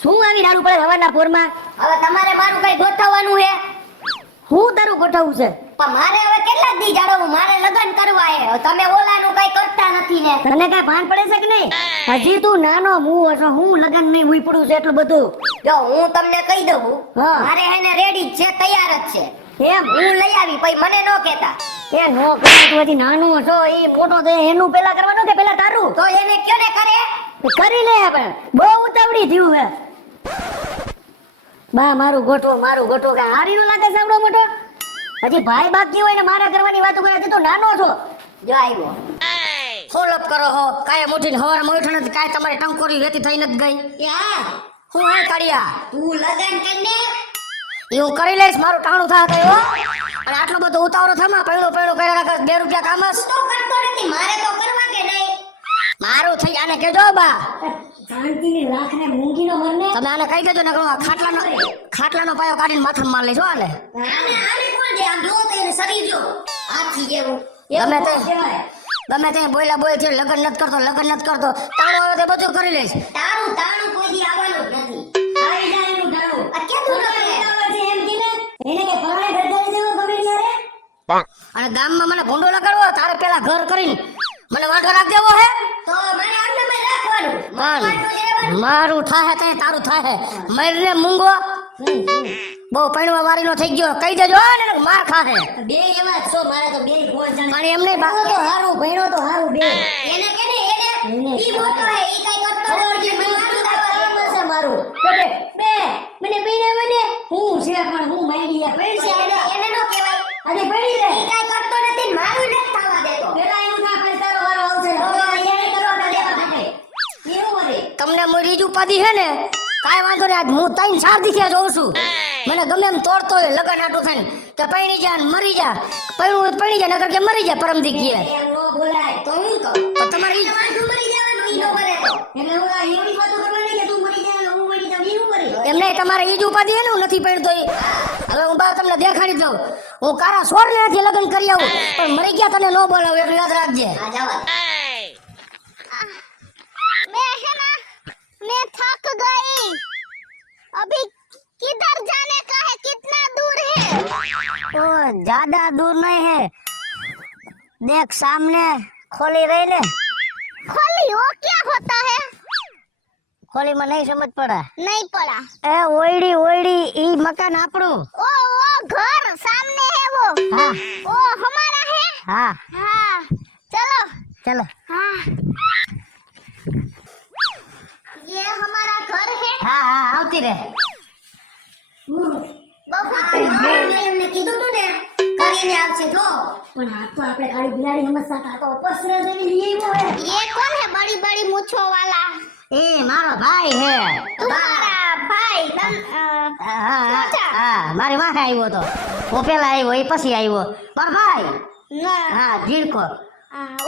શું આવી રાડું પડે હવાના પોરમાં? હવે તમારે મારું કઈ ગોઠવવાનું હે? હું તારું ગોઠવું છે? પણ મારે હવે કેટલા દી જાળવવું? મારે લગ્ન કરવા હે. હવે તમે ઓલાનું કઈ કરતા નથી ને. તને કઈ ભાન પડે છે કે નહીં? હજી તું નાનો મું છો, હું લગન નહીં ઉઈ પડું છે એટલું બધું. જો હું તમને કહી દઉં, હા. મારે એને રેડી છે, તૈયાર જ છે. એમ? હું લઈ આવી, પછી મને નો કહેતા. એ નો કરે તું હજી નાનો છો, એ મોટો તો એનું પેલા કરવાનું કે પેલા તારું? તો એને કયો ને કરે. કરી લે પણ બહુ ઉતાવળી થયું હે. બા મારું ગોઠવો કે હારી નો લાગે છે આવડો મોટો? હજી ભાઈ બાકી હોય ને મારા કરવાની વાતો કરે છે, તું નાનો છો. જો આવ્યો. ફોલોઅપ કરો હો કાય મોટી હવાર મોઠ નથી કાય તમારી ટંકોરી વેતી થઈ નથી ગઈ. એ હા, હું હે કાળિયા તું લગન કરીને એ હું કરી લઈશ, મારું ટાણું થા કયો. અને આટલો બધો ઉતાવળો થમા પૈડો કર્યા કર 2 રૂપિયા કામસ તો કરતો નથી. મારે તો કરવા કે નહીં? મારું થઈ આને કેજો બા. શાંતિની લાખ ને મૂંગી નો મરને. તમે આને કહી દેજો ને કે ખાટલાનો પાયો કાઢીને માથામાં માર લેજો આને. આને કોણ દે? આમ જો તો એને શરીર જો હાથી જેવું. ગમે તે બોલ છે લગન નથી કરતો તાણો આવે તે બધું કરી લઈશ. તારું કોઈ દી આવવાનું જ નથી. આવી જાય એનું તારું. આ કેતું ન કરે એમ કે ને એને કે પરાણે ઘર ચાલી દેવો ગમે ત્યારે. અને ગામમાં મને ભૂંડો લગાડવો તારે પેલા ઘર કરીને મને વાંઢો રાખ દેવો હે. તો મને આટલામાં રાખવાનું. મારું થાહે તે તારું થાહે મરને મૂંગો. બહુ પૈણવા વારીનો થઈ ગયો કહી દેજો ને માર ખાહે. બે એવા જ છો. મારે તો બે કોઈ જાણે. અને એમ નહીં બાકી તો હારું ભણ્યો તો હારું બે. એને કે ને એને ઈ મોટો હે ઈ કઈ કરતો નથી. મને મારું કામ છે મારું. બે મને હું છે પણ હું માંગી આ પૈસા એને નો કહેવાય. અરે પડી રે ઈ કઈ કરતો નથી. મારું નથી થવા દેતો. પેલા એનું ના પછી તારો વારો આવશે. હવે એને કરવા દેવા માટે એવું વરે. તમને મોરી ઉપાધી હે ને કાઈ વાંધો નહીં. આજ હું 3-4 દીખ્યા જોઉં છું. મને ગમે એમ તોડતો હોય લગન આટું થઈને કે પૈણી જા ને મરી જા. પૈણી જા નકર કે મરી જા પરમ દીખીએ. એમ નો બોલાય તો હું કહું. પણ તમારે ઈ તું મરી જવાનું ઈ નો કરે તો. એટલે હું આ એવી વાતો કરવાની કે તું મરી જા હું મરી જાઉં ઈ હું કરે. એમ નહીં તમારે ઈ જ ઉપાધી હે ને હું નથી પૈણતો ઈ. હવે હું બા તમને દેખાડી દઉં. હું કારા સોર ને નથી લગન કરી આવું પણ મરી ગયા તને નો બોલાવું એટલું યાદ રાખજે. આ જાવા. मैं थक गई। अभी किधर जाने का है? कितना दूर है? ओ ज्यादा दूर नहीं है, देख सामने खोली रही ले. खोली वो क्या होता है? खोली में नहीं समझ पड़ा. नहीं पड़ा। ए ओयडी ई मकान આપણું. वो घर सामने है वो। हाँ. वो हमारा है। हाँ. हाँ चलो चलो. हाँ ये हमारा घर है। हाँ हाँ આવતી રહે. એમને કીધું તું ને કરીને આવશે જો. પણ આ તો આપણે કાળી બિલાડી સમજતા હતા. તો પસરા જેવી લઈ આવ્યો હે. ये कौन है बड़ी बड़ी मूंछों वाला? એ મારો ભાઈ હે. तुम्हारा भाई હા મારી વાહે આવ્યો તો. હું પેલા આવ્યો એ પછી આવ્યો મારો ભાઈ. ना- હા જીડકો.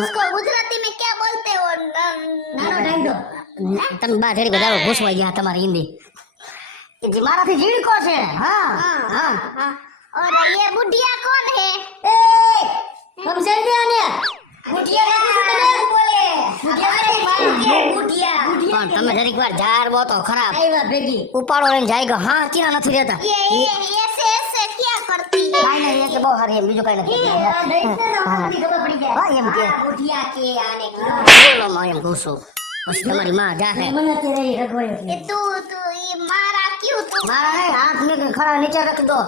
उसको गुजराती में क्या बोलते हो? નાનો ડાયડો. તમે બા જરી વધારો ઘૂસવાઈ ગયા તમારી હિન્દી. એ જે મારાથી જીડકો છે. હા હા हाँ। और ये बुढ़िया कौन है? એ સમજાઈ દે આને. ગુટિયા ને બોલે. ગુટિયા. પણ તમે જરીક વાર જાર બો તો ખરાબ આવ્યા ભેગી. ઉપાડો લઈને જાય ગયો. હા ક્યાં નથી રહેતા. ये ऐसे ऐसे क्या करती है? કાઈ નહીં એ કે બહુ સારી એમ બીજું કાઈ નથી. આ દઈશ ને આપણને ખબર પડી જાય. હા, એમ કે. આ ગુટિયા કે આને કીધું. બોલો માં એમ ઘૂસો પછી તમારી માં જાહે. મને અત્યારે એ રગવાયો છે. ये तू ये मारा क्यों तू? મારા નહીં હાથ મેં ખરા નીચે રાખી દો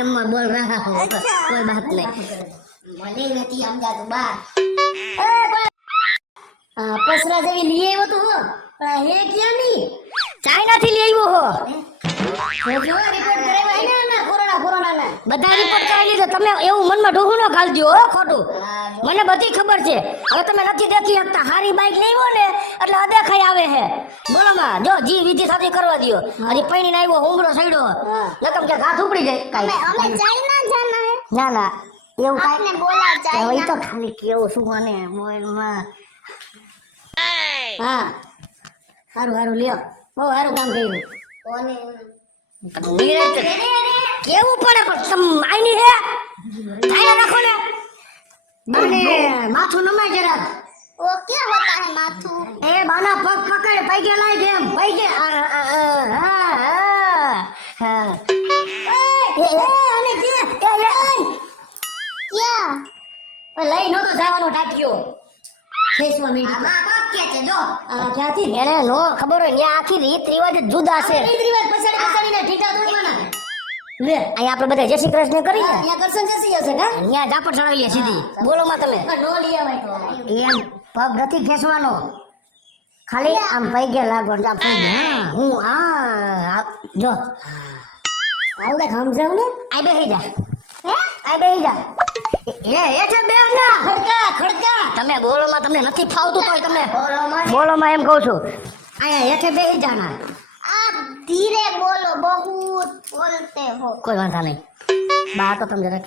એમાં બોલ રાખા કોઈ બાત નહીં. મને નથી સમજાતું બા. એ પણ આ પસરા જેવી લઈ આવ્યો તું હો. પણ આ હે ક્યાં ની? ચાઇના થી લઈ આવ્યો હો. જો રિપોર્ટ કરાવ્યા હે ને આના કોરોના ના. બધા રિપોર્ટ કરાવી લીધો. તમે એવું મનમાં ઢોહું ન ઘાલજો હો ખોટું. મને બધી ખબર છે. હવે તમે નથી દેખી શકતા. હારી બાઈક લેવો ને એટલે અદેખાઈ આવે છે. બોલો માં જો જી વિધિ સાથે કરવા દયો. હજી પૈણીને આવ્યો હુંગરો સડ્યો નકમ કે હાથ ઉપડી જાય કાઈ. हमें चाइना जाना है। ના ના એવું आपने કાઈ बोला હવે चाइना। તો ખાલી કેવું શું મને મોબાઈલમાં. હા સારું સારું લ્યો. બહુ સારું કામ કર્યું. કોને નિરંતર કેવું પડે પણ તમ આઈની હે કાઈ રાખો ને. મને માથું નમાય જરાક. वो क्या होता है माथू? એ બાના પગ પકડ પૈકે લાઈ દે એમ પૈકે હા જવાનો ટાટિયો ખેસવા માંડી આમાં કોક કે છે જો આ ક્યાંથી એને નો ખબર હોય ત્યાં આખી રીત રિવાજ જ જુદા છે રીત રિવાજ પછાડીને ઠીકા દોડવાના લે અહીંયા આપણે બધા જય શ્રી કૃષ્ણ કરીએ અહીંયા કરશન જસી જશે કા અહીંયા ઝાપટ ચડાવીએ સીધી બોલો માં તમે નો લઈ આવાય તો એમ પગ નથી ખેંચવાનો ખાલી આમ પૈગે લાગવાનું આમ પૈગે હા હું આ જો આવું કઈ સમજાવ ને આ બેહી જા આ બેહી જા એ છે બે ના ખડકા ખડકા તમે બોલો માં તમને નથી ફાવતું તોય તમે બોલો માં એમ કહું છું અહીંયા હેઠે બેહી જાના आप धीरे बोलो बहुत बोलते हो કોઈ વાંધા નહીં બા તો તમે જરાક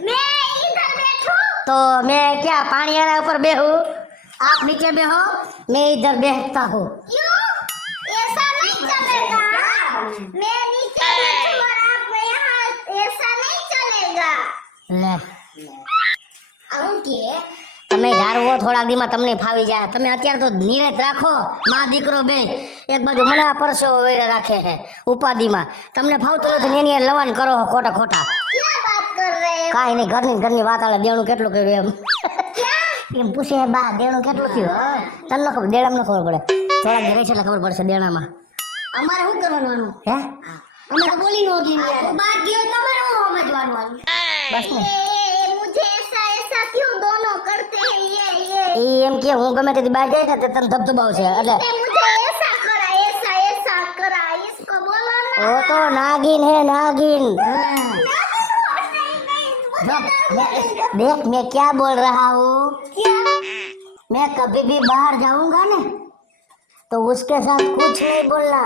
मैं इधर बैठूं तो मैं क्या पानी वाला ऊपर बेहूं आप नीचे बेहो मैं इधर बैठता हूँ क्यों ऐसा नहीं चलेगा मैं नीचे बैठूं और आप यहाँ ऐसा नहीं चलेगा ले આવું કે તમે ધારવો થોડાક દીમાં તમને ફાવી જાય તમે અત્યારે તો નિયત રાખો માં દીકરો બે એક બાજુ મને આ પરસો વેરે રાખે છે ઉપાધિમાં તમને ફાવતું નથી એની હારે લવાન કરો છો ખોટા ખોટા क्या बात कर रहे हो કાંઈ નહીં ઘરની વાત આલે દેણું કેટલું કર્યું એમ પૂછે બા દેણું કેટલું થયું તને ન ખબર દેણામાં ન ખબર પડે થોડાક રહે છે એટલે ખબર પડશે દેણામાં અમારે શું કરવાનું આનું હે અમે તો બોલી નો ગઈ બાદ ગયો તમારે શું સમજવાનું આનું બસ ને मुझे ऐसा ऐसा क्यों दोनों करते हैं ये એ એમ કે હું ગમે તેથી બહાર જાય ને તે તને ધબધબાવશે એટલે मुझे ऐसा ऐसा करा इसको बोलो ना वो तो नागिन है नागिन नहीं, देख मैं क्या बोल रहा हूँ क्या मैं कभी भी बाहर जाऊंगा ना तो उसके साथ कुछ नहीं बोलना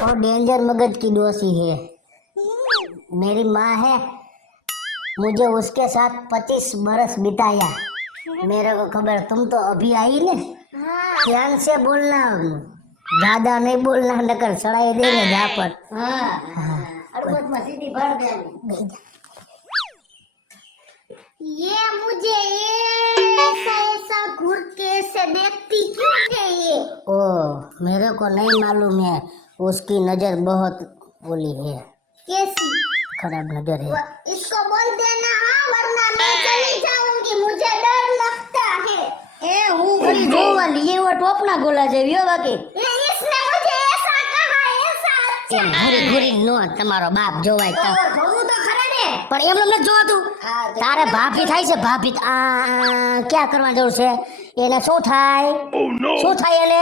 वो डेंजर मगज की डोसी है मेरी माँ है मुझे उसके साथ 25 बरस बिताया मेरे को खबर तुम तो अभी आई ने हाँ ध्यान से बोलना ज्यादा नहीं बोलना नकर सड़ाई देंगे जहाँ पर હા અડબતમાં સીધી ભર દેવાની ये मुझे ऐसा ऐसा घूर के ऐसे देखती क्यों है ये ओ मेरे को नहीं मालूम है उसकी नजर बहुत बोली है कैसी खराब नजर है इसको बोल देना हाँ वरना मैं चली जाऊंगी मुझे डर लगता है એ હું ખરી જોવા લઈએ એવો ટોપના ગોલા જેવી હો બાકી इसने मुझे ऐसा कहा ऐसा એમ ઘરી ઘરી નો તમારો બાપ જોવાય તો જોવું તો ખરા ને પણ એમ નથી જોવાતું તારે ભાભી થાય છે ભાભી આ ક્યાં કરવા જરૂર છે એને શું થાય શું થાય એને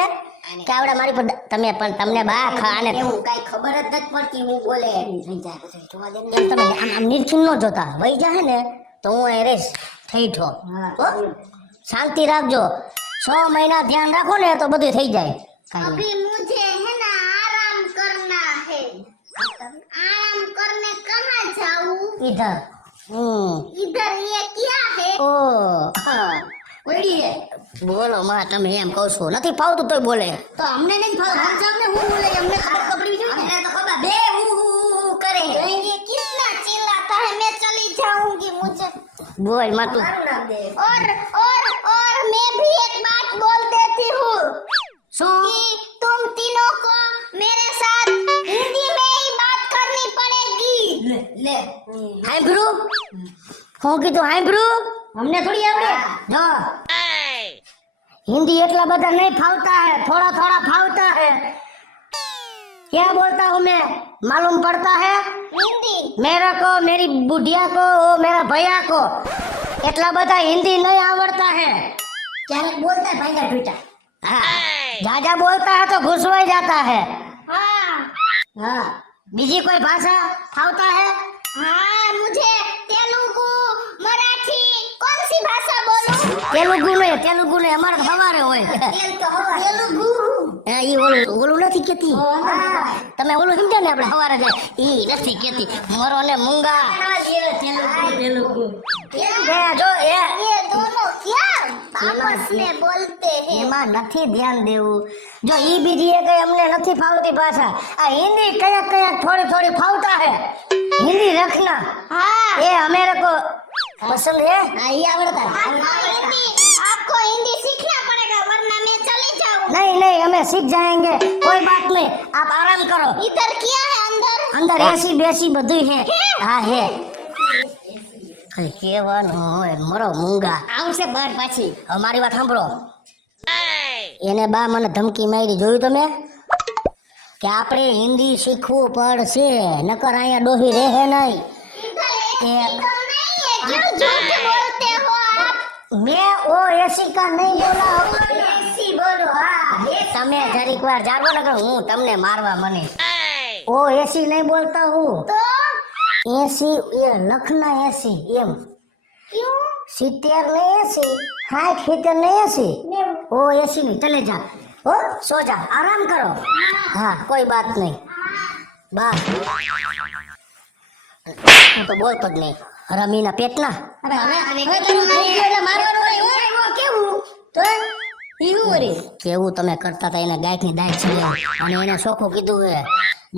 કે આવડે મારી પર તમે પણ તમને બા ખાને એવું કાઈ ખબર જ નથી પડતી હું બોલે થઈ જાય પછી જોવા દે ને એમ તમે આમ નિર્ખીન ન જોતા વહી જાય ને તો હું એ રેસ થઈ ઠો હો? શાંતિ રાખજો 6 મહિના ધ્યાન રાખો ને તો બધું થઈ જાય કાંઈ નહીં. अभी मुझे है ना आराम करना है आराम करने कहाँ जाऊँ इधर इधर ये क्या है ओ ઓડી હે બોલો માં તમે એમ કહો છો નથી ફાવતું તોય બોલે તો અમને નહીં ફાવ સમજાવ ને હું બોલે અમને ખબર પડી જોઈએ અમને તો ખબર બે હું કરે ये कितना चिल्लाता है मैं चली जाऊंगी मुझे બોલ માં તું મારું નામ દે और मैं भी एक बात बोल देती हूँ શું कि तुम तीनों को मेरे साथ हिंदी में ही बात करनी पड़ेगी લે હાંભળું હું કીધું હાંભળું અમને થોડી આવડે જો हिंदी इतना बड़ा नहीं फावता है थोड़ा थोड़ा फावता है क्या बोलता हूँ मैं मालूम पड़ता है हिंदी मेरा को मेरी बुढ़िया को वो मेरा भैया को इतना बड़ा हिंदी नहीं आवड़ता है ક્યારેક બોલતા ભાંગા ટૂટા हाँ ज्यादा बोलता है तो घुसवाई जाता है हाँ हाँ बीजी कोई भाषा फावता है हाँ मुझे तेलुगु मराठी कौन सी भाषा बोलूं तेलुगु नहीं हमारे हमारे होए તેલ તો હવા तेलुगु હા, ઈ ઓલું નથી કેતી તમે ઓલું સમજ્યા ને આપણે હવારે જાય ઈ નથી કેતી મરો ને મૂંગા તેલુગુ જો એ ये दोनों क्या आपस में बोलते हैं એમાં નથી ધ્યાન દેવું જો ઈ બીજી એ કઈ અમને નથી ફાવતી ભાષા આ હિન્દી કયા કયા થોડી થોડી फावता है हिंदी रखना हाँ ये हमेरे को पसंद है હા ઈ આવડતા आपको हिंदी सीखना पड़ेगा वरना मैं चली जाऊँ नहीं नहीं हमें सीख जाएंगे कोई बात नहीं आप आराम करो इधर क्या है अंदर अंदर एसी बेसी બધું है हाँ है ખાલી કહેવાનું હોય મરો મૂંગા. આવશે બાર પાછી. અમારી વાત સાંભળો. એને બા મને ધમકી મારી, જોયું તમે? કે આપણે હિન્દી શીખવું પડશે, નકર અહીંયા ડોહી રહે નહીં. क्यों झूठ बोलते हो आप? मैं ओ ऐसी का नहीं बोला. એસી બોલો. હા તમે જરીક વાર જાગો ને કે હું તમને મારવા મને. ओ ऐसी नहीं बोलता हूँ. तो ऐसी ये लखना ऐसी एम. क्यों? 70 नहीं ऐसी, 60 70 नहीं ऐसी. ओ ऐसी नहीं, चले जा. ओ सो जा, आराम करो. हाँ कोई बात नहीं. बस હું તો બોલતો જ નહીં. રમીના પેટના. હવે હવે તને થઈ ગયો એટલે મારવાનું હોય. ઓય કેવું તો ઈવું રે કેવું તમે કરતા હતા એને ગાયકની દાય છે અને એને ચોખ્ખું કીધું છે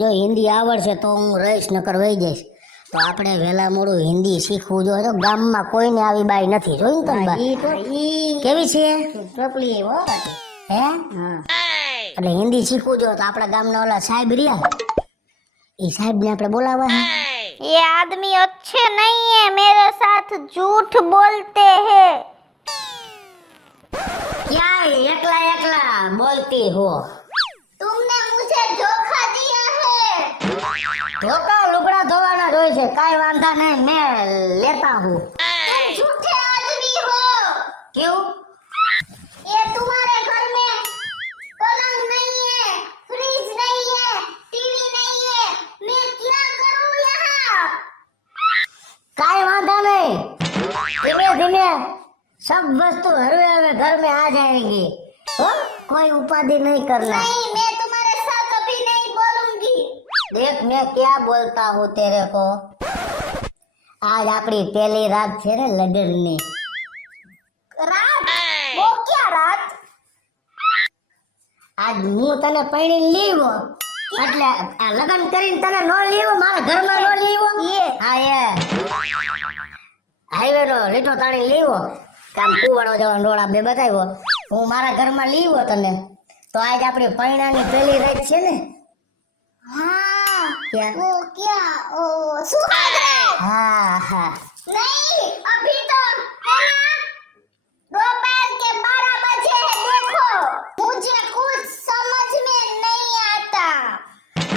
જો હિન્દી આવડશે તો હું રહીશ નકર વહી જઈશ. તો આપણે વહેલા મોડું હિન્દી શીખવું જોઈએ. તો ગામમાં કોઈને આવી બાઈ નથી, જોયું તમે બા ઈ તો ઈ કેવી છે ટોપલી હો હે? હા એટલે હિન્દી શીખવું જોઈએ. તો આપણા ગામના ઓલા સાહેબ રહ્યા, એ સાહેબને આપણે બોલાવવા છે. ये आदमी अच्छे नहीं है, मेरे साथ झूठ बोलते हैं. क्या એકલા એકલા બોલતી હો? तुमने मुझे धोखा दिया है. ધોકા લુગડા ધોવાના જ હોય છે, કાંઈ વાંધા નહીં, મેં લેતા હું. तुम झूठे आदमी हो. કેવું? ये तुम्हारे घर में पलंग नहीं है, फ्रिज नहीं है, टीवी नहीं है. मैं क्या करूं यहाँ? काई वादा नहीं, धीमे धीमे सब वस्तु हरवे हरवे घर में आ जाएंगी. हो? कोई उपाधि नहीं करना. नहीं, मैं तुम्हारे साथ अभी नहीं बोलूंगी. देख मैं क्या बोलता हूँ तेरे को. आज अपनी पहली रात है ना लगन में. रात? वो क्या रात? आज હું તને પૈણી લીવો એટલે આ લગન કરીને તને નો લીવો, મારા ઘરમાં નો લીવો. હા એ હાઈવે નો લીટો તાણી લીવો, કામ કુવાડો જવાનો રોડ બે બતાવ્યો, હું મારા ઘરમાં લીવો તને. તો આજ આપણી પૈણાની પહેલી રાત છે ને. हाँ, क्या? वो क्या? ओ सुहाग रात? हाँ हाँ नहीं, अभी तो है ना दोपहर के 12 बजे है. देखो, मुझे कुछ समझ में नहीं आता.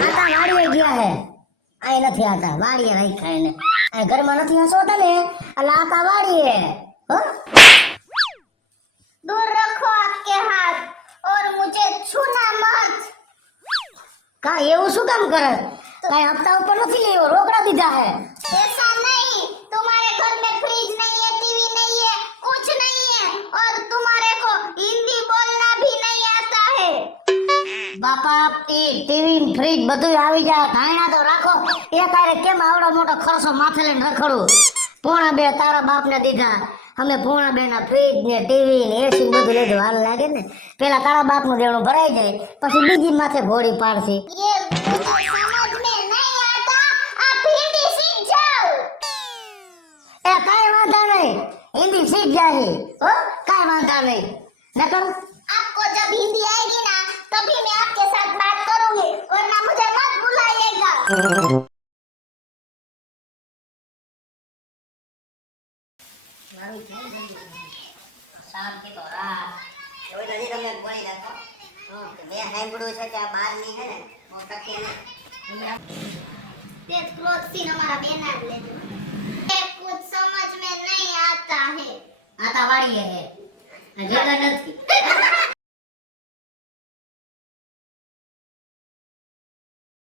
આતા વાડીએ ગયા હે, આય નથી આતા વાડીએ રાખ્યા એને. આ ઘરમાં નથી હસોતા ને એટલે આતા વાડીએ. હો दूर रखो आपके हाथ और मुझे छूना मत. કા એવું શું કામ કરે? કાઈ હપ્તા ઉપર નથી લેવો, રોકડા દીધા હે. ऐसा नहीं, तुम्हारे घर में फ्रिज नहीं है, टीवी नहीं है, कुछ नहीं है और तुम्हारे को हिंदी बोलना भी नहीं आता है. બાપા એ ટીવી ફ્રીજ બધું આવી જાય, ધાણા તો રાખો. એ કારે કેમ આવડો મોટો ખર્ચો માથે લઈને રખડું? પોણા બે તારા બાપને દીધા, અમે પોણા બે ના ફ્રીજ ને ટીવી ને એસી બધું લીધું. હાલ લાગે ને પેલા તારા બાપનું દેણું ભરાઈ જાય પછી બીજી માથે ઘોડી પાડશે. ये मुझे समझ में नहीं आता. आप हिंदी सीख जाओ. એ કાઈ વાંધા નહીં, હિન્દી શીખ જાય. હો કાઈ વાંધા નહીં, નકર आपको जब हिंदी आएगी ना तभी मैं आपके साथ बात करूंगी, वरना मुझे मत बुलाइएगा. શાંતિ તો રાખ. હવે નજી તમને બોલી રાખો. મેં સાંભળ્યું છે કે આ બહારની છે ને બહુ ટકી નહીં. ये क्लोथ सीन हमारा बेना ले दो. ये कुछ समझ में नहीं आता है. આતા વાડીએ હે, આ જગા નથી.